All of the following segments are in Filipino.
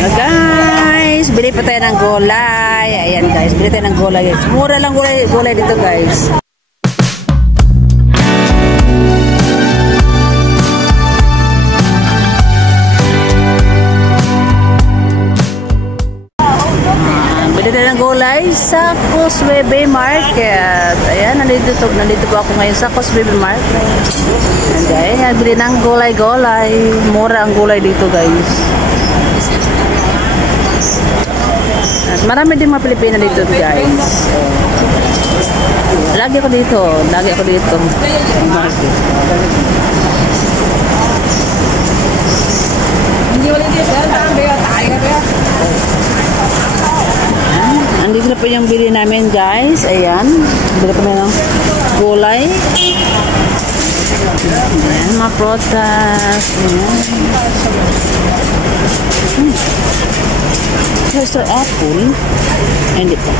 Guys, bili pa tayo ng gulay. Ayan guys, bili tayo ng gulay guys. Mura lang gulay dito guys. Bili tayo ng gulay sa Coswebe Market. Ayan, nandito po ako ngayon sa Coswebe Market. Ayan, bili ng gulay. Mura ang gulay dito guys. At marami din mga Pilipina dito guys. Lagi ako dito. Andito na po yung bili namin guys. Ayan. Bili kami ng gulay. Ayan, mga prutas. Here's our apple. Hindi pa.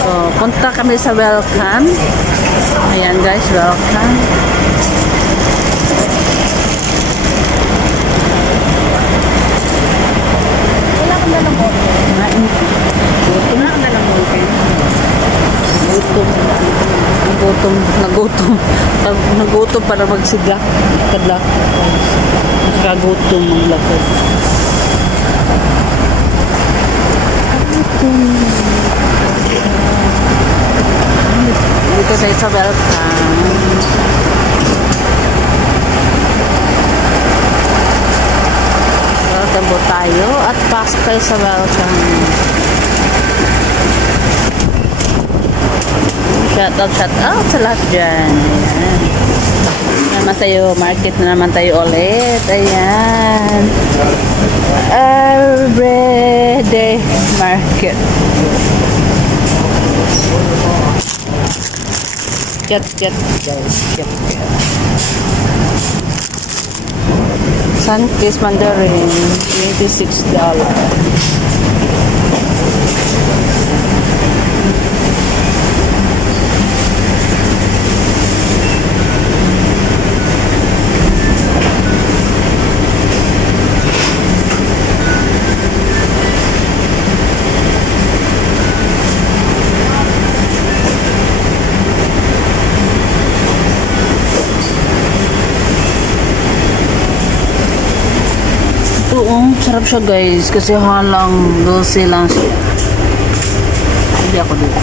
So, punta kami sa welcome. Ayan guys, welcome. Wala kang dalang bote. Nagutom para magsidlak. Nakagutom ang lakad. Dito tayo sa welcome. Welcome po tayo at pasok tayo sa welcome. Shout out sa lahat dyan. Ayan. Naman tayo, market na naman tayo ulit. Ayan. Everyday market. Get guys. Sunkist Mandarin, $26. Sarap siya guys kasi halang dulce lang siya. Bili ako dito.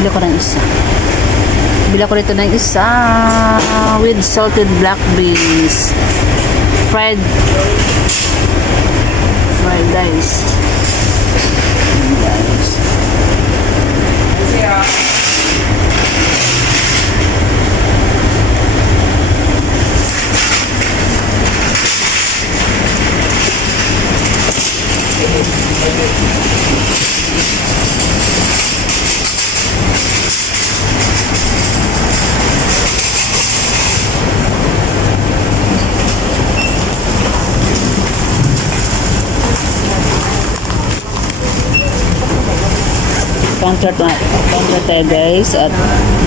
Bili ko dito ng isa with salted black beans. Fried rice. Counter tayo guys at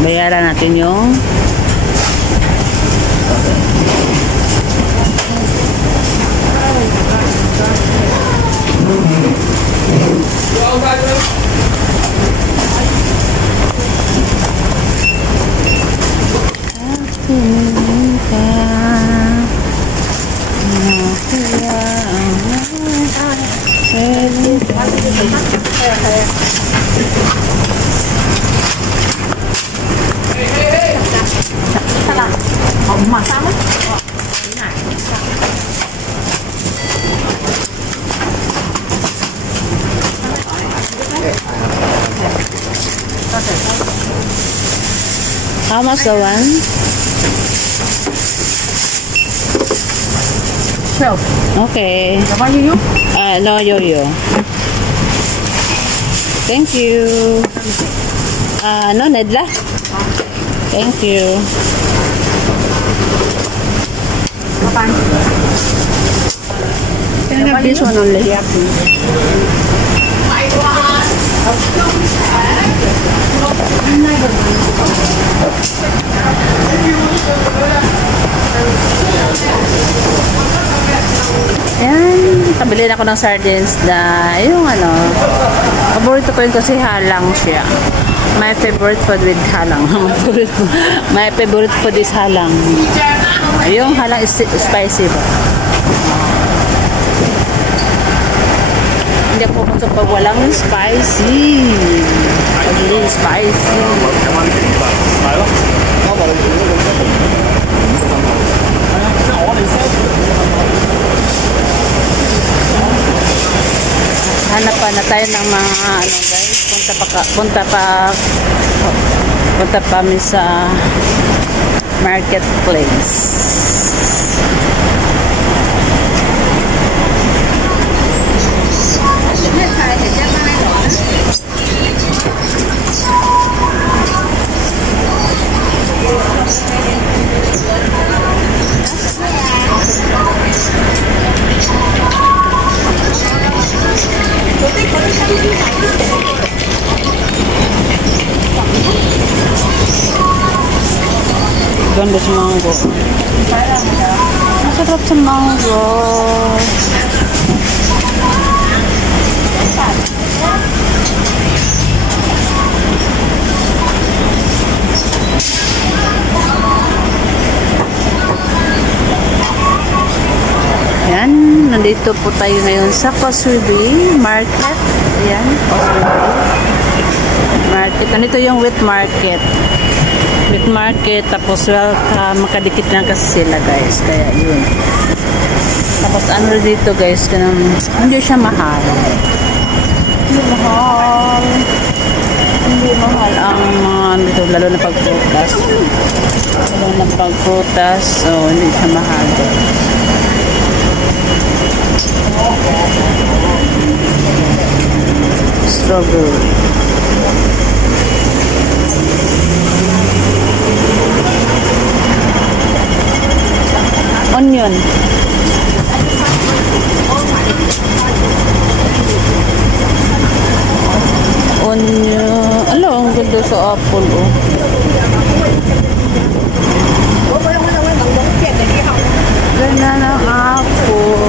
bayaran natin yung Masama? How much the one? 12. Okay. No, yo-yo. Thank you. No, Nedla. Thank you. Can I have this one only? Yeah, please. Bili na ako ng sardines na yung ano, paborito ko yun kasi halang siya. My favorite food with halang. My favorite food is halang. Yung halang is spicy ba? Hindi ako pumusok pag walang spicy. Pag hindi spicy. Hanap pa na tayo ng mga ano guys, punta pa kami sa marketplace. Ganda sa mango. Masarap sa mango. Ayan, nandito po tayo ngayon sa Causeway Bay Market. Ayan, Causeway Bay Market. Nandito yung wet market. Wet market, tapos makadikit lang kasi sila guys. Kaya yun. Tapos ano dito guys, hindi siya mahal. Hindi mahal. Hindi mahal ang mga dito, lalo na pagprutas. Lalo na pagprutas, so hindi siya mahal guys. Strawberry. Onion. Onion. Ano, ang ganda sa apple, oh. Ganda ng apple.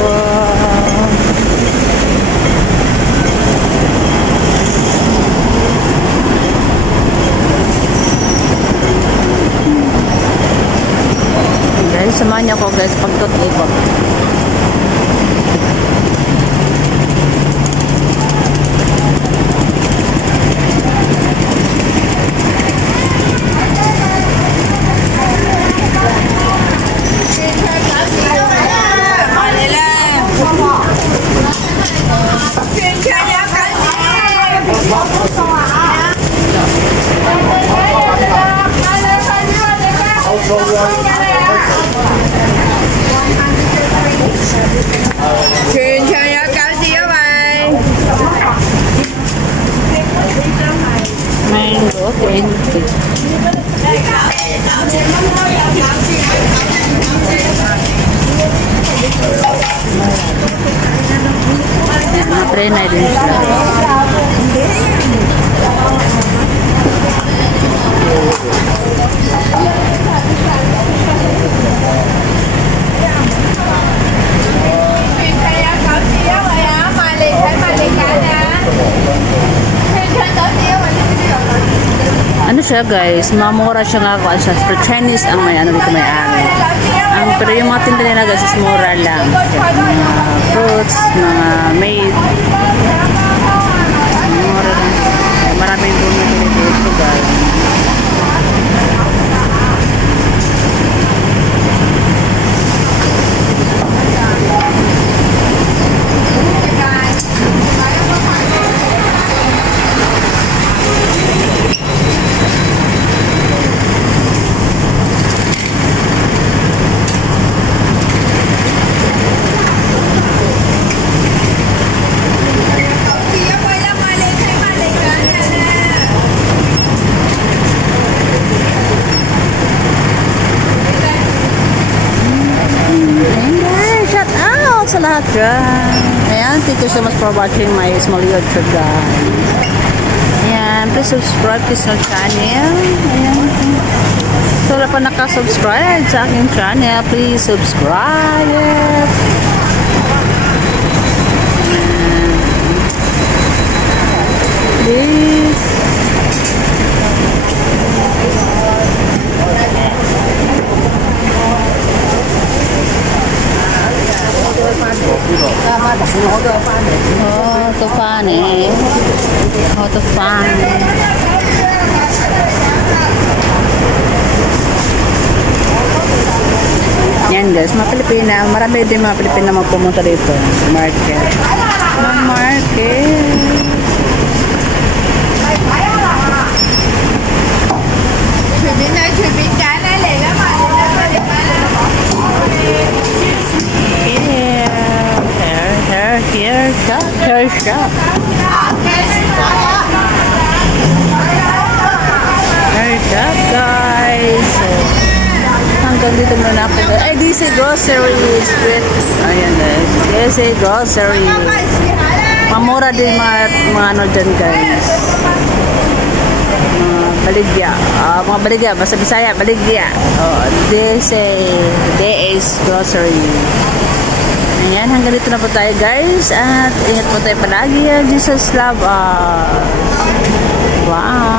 Guys, samahan niyo ako guys pagtot-ikot. Mango 20. Try na din siya. Ano siya guys, mamura siya nga ako sa Chinese ang may ano dito may ari. Pero yung mga tinda nila guys is mura lang. Mga fruits, mga made. Mura lang. Maraming bumili dito guys. Sa lahat dyan. Ayan, thank you so much for watching my small YouTube guys. Ayan, please subscribe to my channel. Ayan. So, wala pa nakasubscribe sa aking channel, please subscribe. cheese. Hotofani. Hotofani. Yan guys, mga Pilipina. Marami din mga Pilipina magpumunta dito. Market. Market. Hair shop. Hair shop guys. So, hanggang dito muna ako guys. Ay, DC Grocery Street. Ayan guys. DC Grocery. Mamura din mga ano dyan guys. Baligya. Mga baligya. Basta Bisaya, baligya. DC Grocery. Ayan, hanggang dito na po tayo guys. At ingat po tayo palagi. Jesus love us. Wow.